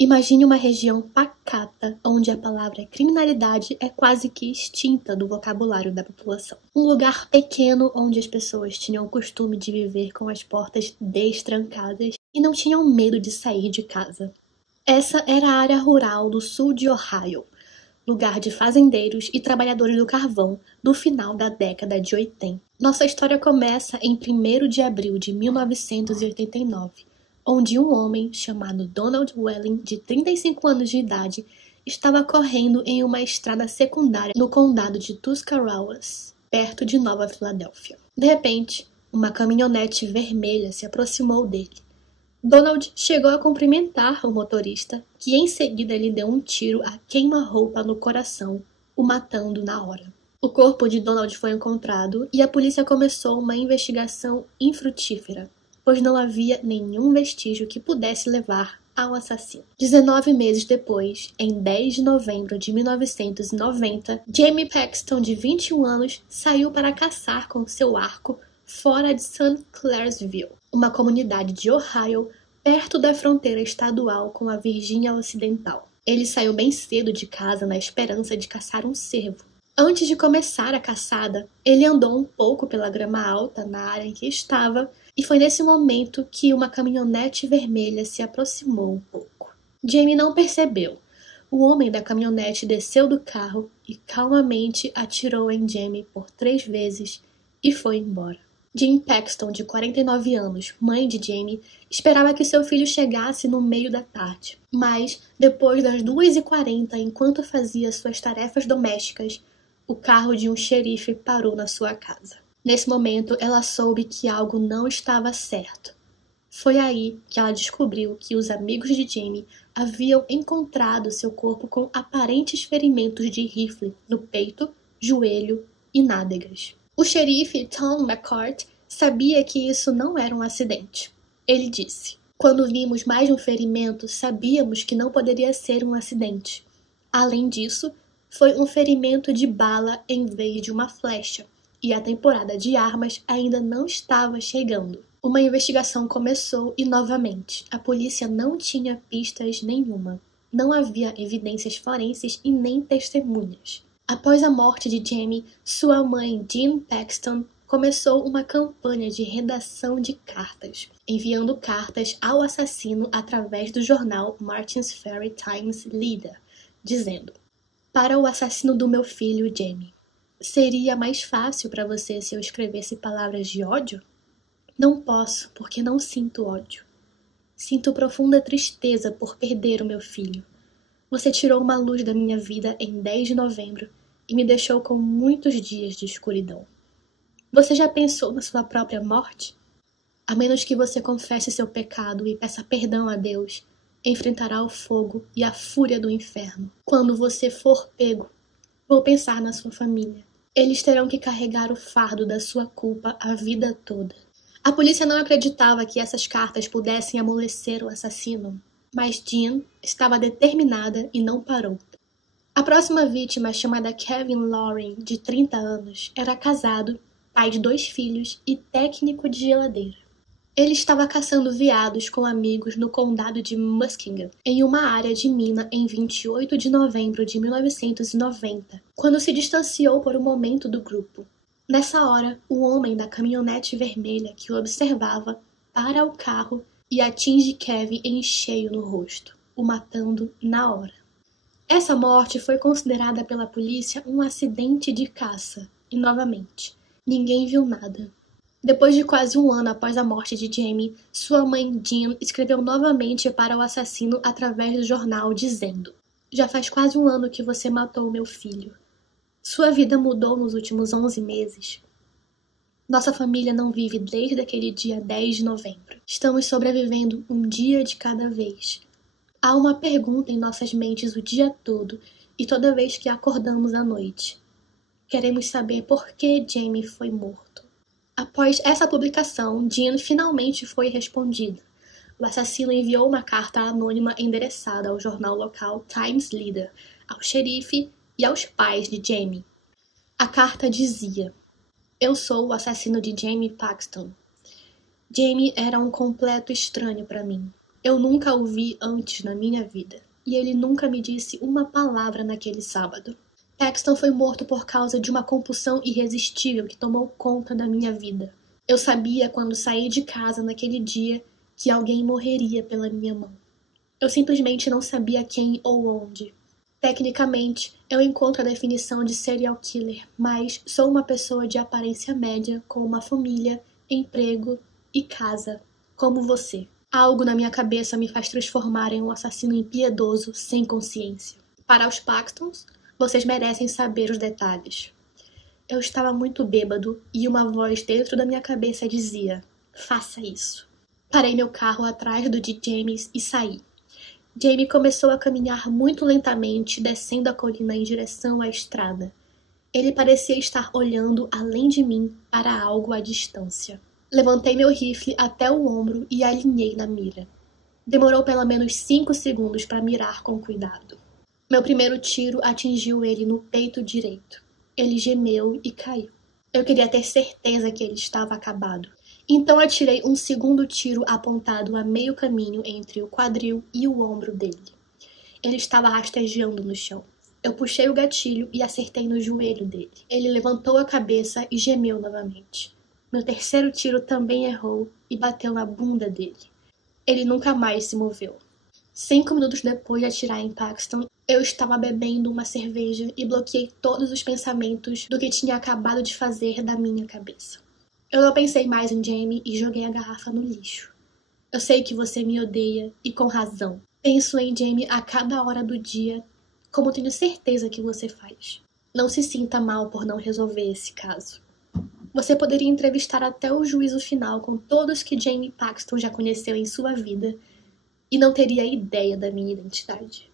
Imagine uma região pacata, onde a palavra criminalidade é quase que extinta do vocabulário da população. Um lugar pequeno onde as pessoas tinham o costume de viver com as portas destrancadas e não tinham medo de sair de casa. Essa era a área rural do sul de Ohio, lugar de fazendeiros e trabalhadores do carvão do final da década de 80. Nossa história começa em 1º de abril de 1989. Onde um homem chamado Donald Welling, de 35 anos de idade, estava correndo em uma estrada secundária no condado de Tuscarawas, perto de Nova Filadélfia. De repente, uma caminhonete vermelha se aproximou dele. Donald chegou a cumprimentar o motorista, que em seguida lhe deu um tiro a queima-roupa no coração, o matando na hora. O corpo de Donald foi encontrado e a polícia começou uma investigação infrutífera, pois não havia nenhum vestígio que pudesse levar ao assassino. 19 meses depois, em 10 de novembro de 1990, Jamie Paxton, de 21 anos, saiu para caçar com seu arco fora de St. Clairsville, uma comunidade de Ohio, perto da fronteira estadual com a Virgínia Ocidental. Ele saiu bem cedo de casa na esperança de caçar um cervo. Antes de começar a caçada, ele andou um pouco pela grama alta na área em que estava, e foi nesse momento que uma caminhonete vermelha se aproximou um pouco. Jamie não percebeu. O homem da caminhonete desceu do carro e calmamente atirou em Jamie por 3 vezes e foi embora. Jean Paxton, de 49 anos, mãe de Jamie, esperava que seu filho chegasse no meio da tarde. Mas, depois das 2h40, enquanto fazia suas tarefas domésticas, o carro de um xerife parou na sua casa. Nesse momento, ela soube que algo não estava certo. Foi aí que ela descobriu que os amigos de Jamie haviam encontrado seu corpo com aparentes ferimentos de rifle no peito, joelho e nádegas. O xerife Tom McCourt sabia que isso não era um acidente. Ele disse: "Quando vimos mais um ferimento, sabíamos que não poderia ser um acidente. Além disso, foi um ferimento de bala em vez de uma flecha, e a temporada de armas ainda não estava chegando." Uma investigação começou e, novamente, a polícia não tinha pistas nenhuma. Não havia evidências forenses e nem testemunhas. Após a morte de Jamie, sua mãe, Jean Paxton, começou uma campanha de redação de cartas, enviando cartas ao assassino através do jornal Martins Ferry Times-Leader, dizendo: "Para o assassino do meu filho, Jamie, seria mais fácil para você se eu escrevesse palavras de ódio? Não posso, porque não sinto ódio. Sinto profunda tristeza por perder o meu filho. Você tirou uma luz da minha vida em 10 de novembro e me deixou com muitos dias de escuridão. Você já pensou na sua própria morte? A menos que você confesse seu pecado e peça perdão a Deus, enfrentará o fogo e a fúria do inferno. Quando você for pego, vou pensar na sua família. Eles terão que carregar o fardo da sua culpa a vida toda." A polícia não acreditava que essas cartas pudessem amolecer o assassino, mas Jean estava determinada e não parou. A próxima vítima, chamada Kevin Loring, de 30 anos, era casado, pai de 2 filhos e técnico de geladeira. Ele estava caçando veados com amigos no condado de Muskingum, em uma área de mina em 28 de novembro de 1990, quando se distanciou por um momento do grupo. Nessa hora, o homem da caminhonete vermelha que o observava para o carro e atinge Kevin em cheio no rosto, o matando na hora. Essa morte foi considerada pela polícia um acidente de caça, e novamente, ninguém viu nada. Depois de quase um ano após a morte de Jamie, sua mãe Jean escreveu novamente para o assassino através do jornal dizendo: "Já faz quase um ano que você matou meu filho. Sua vida mudou nos últimos 11 meses. Nossa família não vive desde aquele dia 10 de novembro. Estamos sobrevivendo um dia de cada vez. Há uma pergunta em nossas mentes o dia todo e toda vez que acordamos à noite. Queremos saber por que Jamie foi morto." Após essa publicação, Jean finalmente foi respondida. O assassino enviou uma carta anônima endereçada ao jornal local Times-Leader, ao xerife e aos pais de Jamie. A carta dizia: "Eu sou o assassino de Jamie Paxton. Jamie era um completo estranho para mim. Eu nunca o vi antes na minha vida, e ele nunca me disse uma palavra naquele sábado. Paxton foi morto por causa de uma compulsão irresistível que tomou conta da minha vida. Eu sabia quando saí de casa naquele dia que alguém morreria pela minha mão. Eu simplesmente não sabia quem ou onde. Tecnicamente, eu encontro a definição de serial killer, mas sou uma pessoa de aparência média com uma família, emprego e casa, como você. Algo na minha cabeça me faz transformar em um assassino impiedoso sem consciência. Para os Paxtons, vocês merecem saber os detalhes. Eu estava muito bêbado e uma voz dentro da minha cabeça dizia: faça isso. Parei meu carro atrás do de James e saí. Jamie começou a caminhar muito lentamente, descendo a colina em direção à estrada. Ele parecia estar olhando além de mim para algo à distância. Levantei meu rifle até o ombro e alinhei na mira. Demorou pelo menos 5 segundos para mirar com cuidado. Meu primeiro tiro atingiu ele no peito direito. Ele gemeu e caiu. Eu queria ter certeza que ele estava acabado. Então atirei um segundo tiro apontado a meio caminho entre o quadril e o ombro dele. Ele estava rastejando no chão. Eu puxei o gatilho e acertei no joelho dele. Ele levantou a cabeça e gemeu novamente. Meu terceiro tiro também errou e bateu na bunda dele. Ele nunca mais se moveu. 5 minutos depois de atirar em Paxton, eu estava bebendo uma cerveja e bloqueei todos os pensamentos do que tinha acabado de fazer da minha cabeça. Eu não pensei mais em Jamie e joguei a garrafa no lixo. Eu sei que você me odeia e com razão. Penso em Jamie a cada hora do dia, como tenho certeza que você faz. Não se sinta mal por não resolver esse caso. Você poderia entrevistar até o juízo final com todos que Jamie Paxton já conheceu em sua vida e não teria ideia da minha identidade.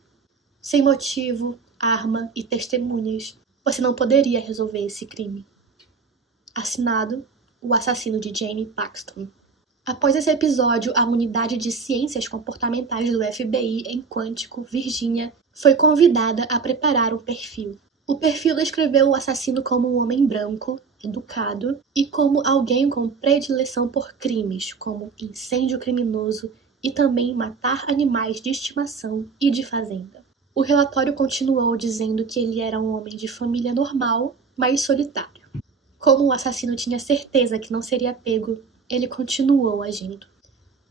Sem motivo, arma e testemunhas, você não poderia resolver esse crime. Assinado, o assassino de Jamie Paxton. Após esse episódio, a unidade de ciências comportamentais do FBI em Quantico, Virgínia, foi convidada a preparar um perfil. O perfil descreveu o assassino como um homem branco, educado e como alguém com predileção por crimes, como incêndio criminoso e também matar animais de estimação e de fazenda. O relatório continuou dizendo que ele era um homem de família normal, mas solitário. Como o assassino tinha certeza que não seria pego, ele continuou agindo.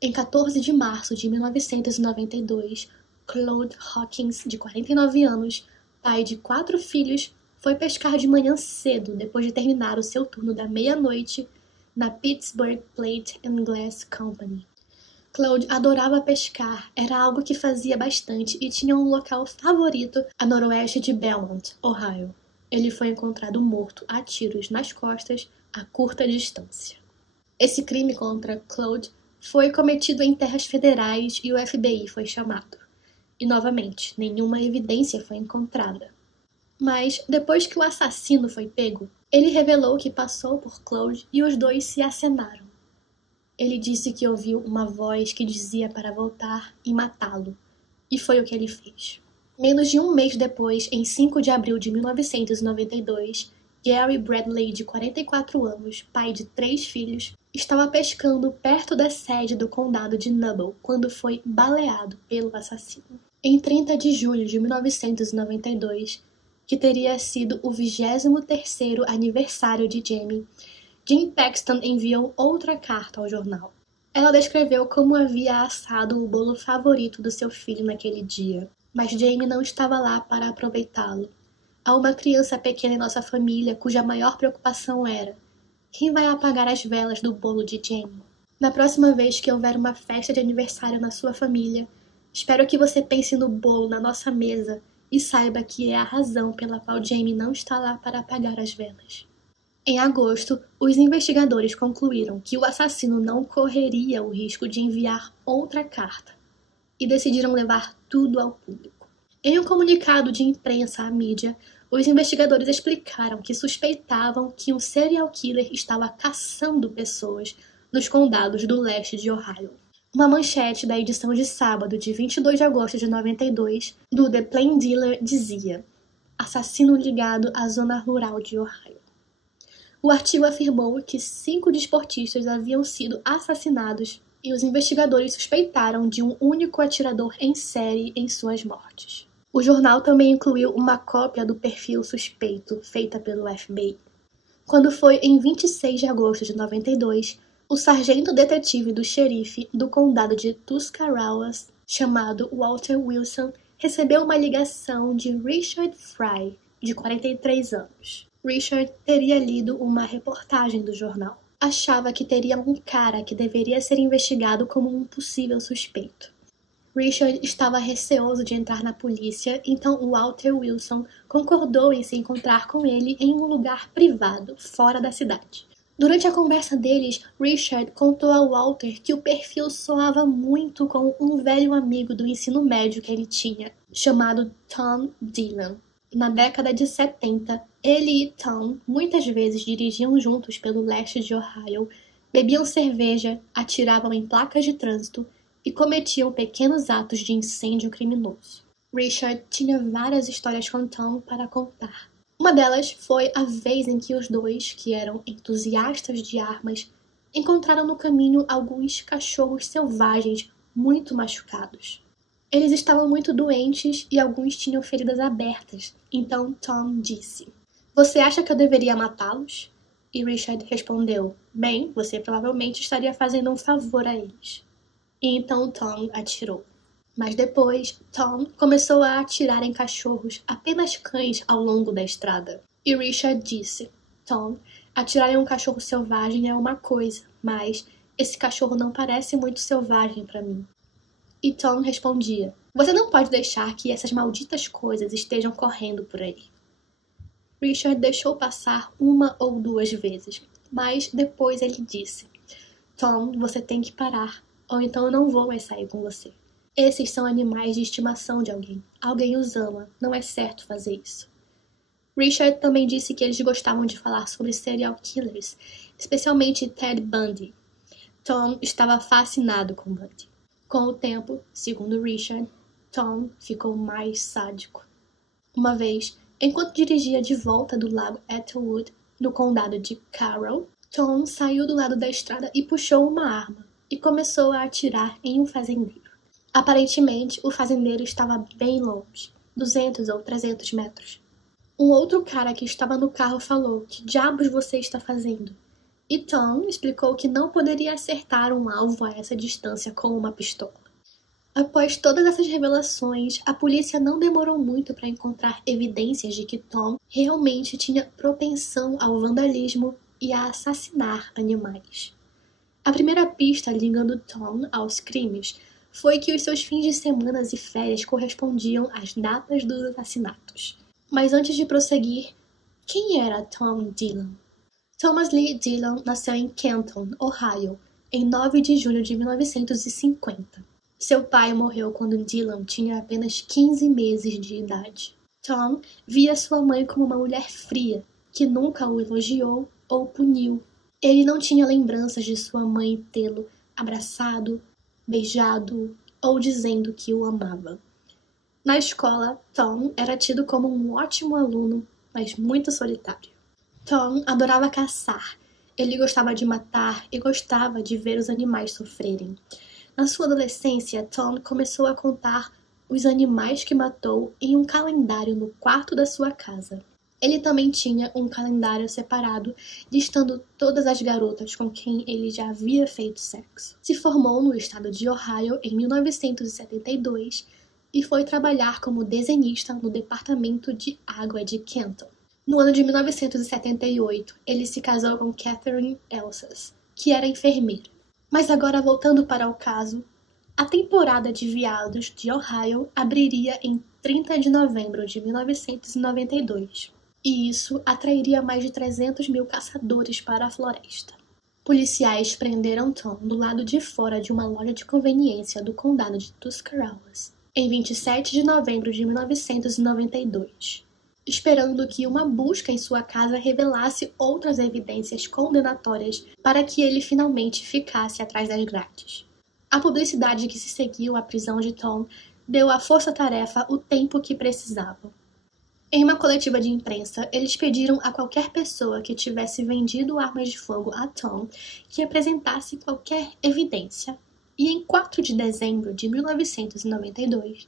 Em 14 de março de 1992, Claude Hawkins, de 49 anos, pai de 4 filhos, foi pescar de manhã cedo depois de terminar o seu turno da meia-noite na Pittsburgh Plate and Glass Company. Claude adorava pescar, era algo que fazia bastante e tinha um local favorito a noroeste de Belmont, Ohio. Ele foi encontrado morto a tiros nas costas a curta distância. Esse crime contra Claude foi cometido em terras federais e o FBI foi chamado. E, novamente, nenhuma evidência foi encontrada. Mas, depois que o assassino foi pego, ele revelou que passou por Claude e os dois se acenaram. Ele disse que ouviu uma voz que dizia para voltar e matá-lo, e foi o que ele fez. Menos de um mês depois, em 5 de abril de 1992, Gary Bradley, de 44 anos, pai de 3 filhos, estava pescando perto da sede do condado de Noble quando foi baleado pelo assassino. Em 30 de julho de 1992, que teria sido o 23º aniversário de Jamie, Jean Paxton enviou outra carta ao jornal. Ela descreveu como havia assado o bolo favorito do seu filho naquele dia. Mas Jamie não estava lá para aproveitá-lo. Há uma criança pequena em nossa família cuja maior preocupação era: quem vai apagar as velas do bolo de Jamie? Na próxima vez que houver uma festa de aniversário na sua família, espero que você pense no bolo na nossa mesa e saiba que é a razão pela qual Jamie não está lá para apagar as velas. Em agosto, os investigadores concluíram que o assassino não correria o risco de enviar outra carta e decidiram levar tudo ao público. Em um comunicado de imprensa à mídia, os investigadores explicaram que suspeitavam que um serial killer estava caçando pessoas nos condados do leste de Ohio. Uma manchete da edição de sábado de 22 de agosto de 92 do The Plain Dealer dizia: assassino ligado à zona rural de Ohio. O artigo afirmou que 5 desportistas haviam sido assassinados e os investigadores suspeitaram de um único atirador em série em suas mortes. O jornal também incluiu uma cópia do perfil suspeito feita pelo FBI. Quando foi em 26 de agosto de 92, o sargento detetive do xerife do condado de Tuscarawas, chamado Walter Wilson, recebeu uma ligação de Richard Fry, de 43 anos. Richard teria lido uma reportagem do jornal. Achava que teria um cara que deveria ser investigado como um possível suspeito. Richard estava receoso de entrar na polícia, então Walter Wilson concordou em se encontrar com ele em um lugar privado, fora da cidade. Durante a conversa deles, Richard contou a Walter que o perfil soava muito com um velho amigo do ensino médio que ele tinha, chamado Tom Dillon. Na década de 70, ele e Tom muitas vezes dirigiam juntos pelo leste de Ohio, bebiam cerveja, atiravam em placas de trânsito e cometiam pequenos atos de incêndio criminoso. Richard tinha várias histórias com Tom para contar. Uma delas foi a vez em que os dois, que eram entusiastas de armas, encontraram no caminho alguns cachorros selvagens muito machucados. Eles estavam muito doentes e alguns tinham feridas abertas, então Tom disse: "Você acha que eu deveria matá-los?" E Richard respondeu: "Bem, você provavelmente estaria fazendo um favor a eles." E então Tom atirou. Mas depois, Tom começou a atirar em cachorros, apenas cães, ao longo da estrada. E Richard disse: "Tom, atirar em um cachorro selvagem é uma coisa, mas esse cachorro não parece muito selvagem para mim." E Tom respondia: "Você não pode deixar que essas malditas coisas estejam correndo por aí." Richard deixou passar uma ou duas vezes, mas depois ele disse: "Tom, você tem que parar, ou então eu não vou mais sair com você. Esses são animais de estimação de alguém. Alguém os ama, não é certo fazer isso." Richard também disse que eles gostavam de falar sobre serial killers, especialmente Ted Bundy. Tom estava fascinado com Bundy. Com o tempo, segundo Richard, Tom ficou mais sádico. Uma vez, enquanto dirigia de volta do lago Ethelwood, no condado de Carroll, Tom saiu do lado da estrada e puxou uma arma, e começou a atirar em um fazendeiro. Aparentemente, o fazendeiro estava bem longe, 200 ou 300 metros. Um outro cara que estava no carro falou: "Que diabos você está fazendo?" E Tom explicou que não poderia acertar um alvo a essa distância com uma pistola. Após todas essas revelações, a polícia não demorou muito para encontrar evidências de que Tom realmente tinha propensão ao vandalismo e a assassinar animais. A primeira pista ligando Tom aos crimes foi que os seus fins de semana e férias correspondiam às datas dos assassinatos. Mas antes de prosseguir, quem era Tom Dillon? Thomas Lee Dillon nasceu em Kenton, Ohio, em 9 de junho de 1950. Seu pai morreu quando Dillon tinha apenas 15 meses de idade. Tom via sua mãe como uma mulher fria, que nunca o elogiou ou puniu. Ele não tinha lembranças de sua mãe tê-lo abraçado, beijado ou dizendo que o amava. Na escola, Tom era tido como um ótimo aluno, mas muito solitário. Tom adorava caçar. Ele gostava de matar e gostava de ver os animais sofrerem. Na sua adolescência, Tom começou a contar os animais que matou em um calendário no quarto da sua casa. Ele também tinha um calendário separado, listando todas as garotas com quem ele já havia feito sexo. Se formou no estado de Ohio em 1972 e foi trabalhar como desenhista no departamento de água de Kenton. No ano de 1978, ele se casou com Catherine Elsas, que era enfermeira. Mas agora, voltando para o caso, a temporada de veados de Ohio abriria em 30 de novembro de 1992. E isso atrairia mais de 300 mil caçadores para a floresta. Policiais prenderam Tom do lado de fora de uma loja de conveniência do condado de Tuscarawas, em 27 de novembro de 1992, esperando que uma busca em sua casa revelasse outras evidências condenatórias para que ele finalmente ficasse atrás das grades. A publicidade que se seguiu à prisão de Tom deu à força-tarefa o tempo que precisavam. Em uma coletiva de imprensa, eles pediram a qualquer pessoa que tivesse vendido armas de fogo a Tom que apresentasse qualquer evidência, E em 4 de dezembro de 1992,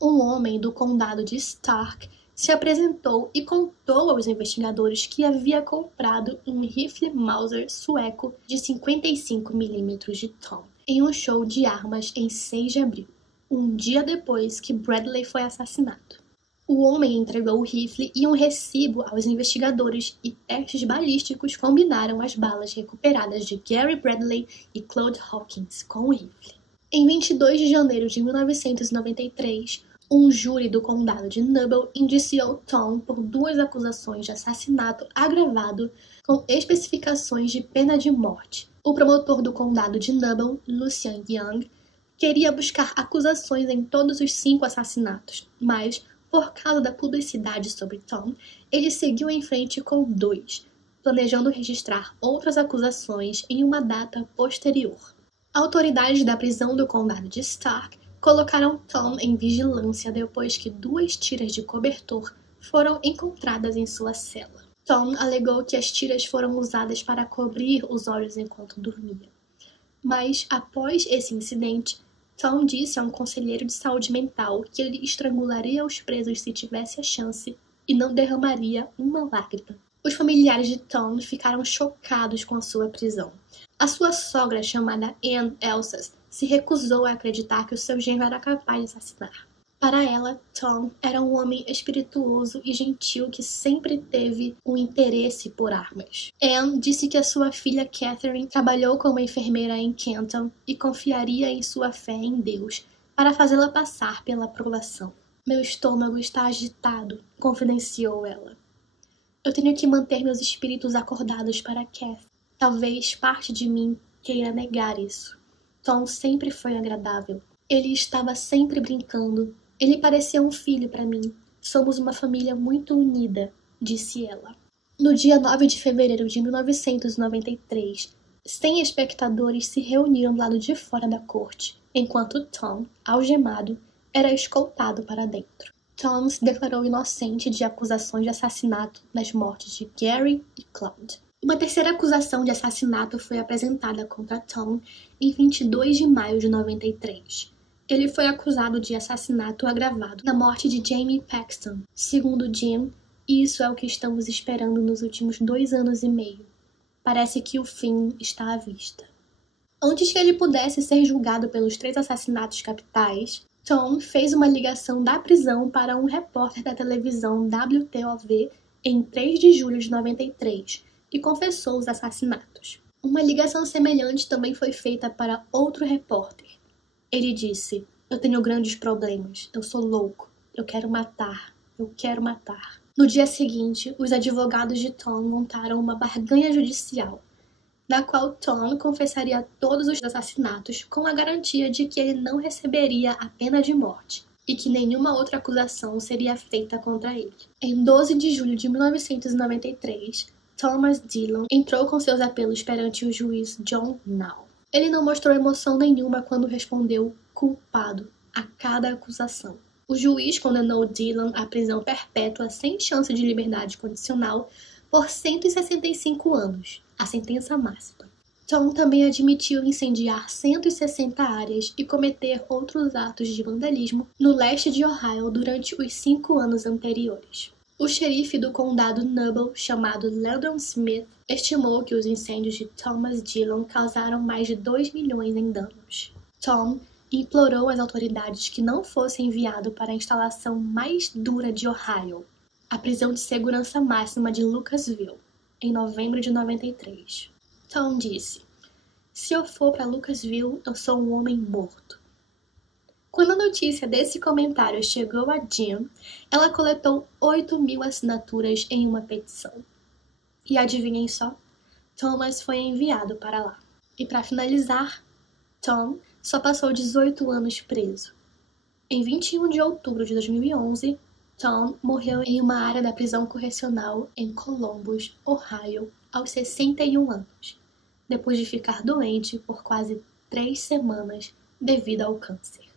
um homem do condado de Stark se apresentou e contou aos investigadores que havia comprado um rifle Mauser sueco de 55 mm de Tom em um show de armas em 6 de abril, um dia depois que Bradley foi assassinado. O homem entregou o rifle e um recibo aos investigadores e testes balísticos combinaram as balas recuperadas de Gary Bradley e Claude Hawkins com o rifle. Em 22 de janeiro de 1993, um júri do condado de Noble indiciou Tom por 2 acusações de assassinato agravado com especificações de pena de morte. O promotor do condado de Noble, Lucian Young, queria buscar acusações em todos os 5 assassinatos, mas, por causa da publicidade sobre Tom, ele seguiu em frente com 2, planejando registrar outras acusações em uma data posterior. Autoridades da prisão do condado de Stark colocaram Tom em vigilância depois que 2 tiras de cobertor foram encontradas em sua cela. Tom alegou que as tiras foram usadas para cobrir os olhos enquanto dormia. Mas, após esse incidente, Tom disse a um conselheiro de saúde mental que ele estrangularia os presos se tivesse a chance e não derramaria uma lágrima. Os familiares de Tom ficaram chocados com a sua prisão. A sua sogra, chamada Anne Elsas, se recusou a acreditar que o seu genro era capaz de assassinar. Para ela, Tom era um homem espirituoso e gentil que sempre teve um interesse por armas. Anne disse que a sua filha Catherine trabalhou como enfermeira em Kenton e confiaria em sua fé em Deus para fazê-la passar pela provação. Meu estômago está agitado, confidenciou ela. Eu tenho que manter meus espíritos acordados para Kath. Talvez parte de mim queira negar isso. Tom sempre foi agradável. Ele estava sempre brincando. Ele parecia um filho para mim. Somos uma família muito unida, disse ela. No dia 9 de fevereiro de 1993, 100 espectadores se reuniram do lado de fora da corte, enquanto Tom, algemado, era escoltado para dentro. Tom se declarou inocente de acusações de assassinato nas mortes de Gary e Claude. Uma terceira acusação de assassinato foi apresentada contra Tom em 22 de maio de 93. Ele foi acusado de assassinato agravado na morte de Jamie Paxton. Segundo Jim, isso é o que estamos esperando nos últimos 2 anos e meio. Parece que o fim está à vista. Antes que ele pudesse ser julgado pelos 3 assassinatos capitais, Tom fez uma ligação da prisão para um repórter da televisão WTOV em 3 de julho de 93 e confessou os assassinatos. Uma ligação semelhante também foi feita para outro repórter. Ele disse: eu tenho grandes problemas, eu sou louco, eu quero matar. No dia seguinte, os advogados de Tom montaram uma barganha judicial, na qual Tom confessaria todos os assassinatos com a garantia de que ele não receberia a pena de morte e que nenhuma outra acusação seria feita contra ele. Em 12 de julho de 1993, Thomas Dillon entrou com seus apelos perante o juiz John Nall. Ele não mostrou emoção nenhuma quando respondeu culpado a cada acusação. O juiz condenou Dillon à prisão perpétua sem chance de liberdade condicional por 165 anos, a sentença máxima. Tom também admitiu incendiar 160 áreas e cometer outros atos de vandalismo no leste de Ohio durante os 5 anos anteriores. O xerife do condado Noble, chamado Landon Smith, estimou que os incêndios de Thomas Dillon causaram mais de 2 milhões em danos. Tom implorou às autoridades que não fosse enviado para a instalação mais dura de Ohio, a prisão de segurança máxima de Lucasville, em novembro de 93. Tom disse: se eu for para Lucasville, eu sou um homem morto. Quando a notícia desse comentário chegou a Jim, ela coletou 8.000 assinaturas em uma petição. E adivinhem só? Thomas foi enviado para lá. E para finalizar, Tom só passou 18 anos preso. Em 21 de outubro de 2011, Tom morreu em uma área da prisão correcional em Columbus, Ohio, aos 61 anos, depois de ficar doente por quase 3 semanas devido ao câncer.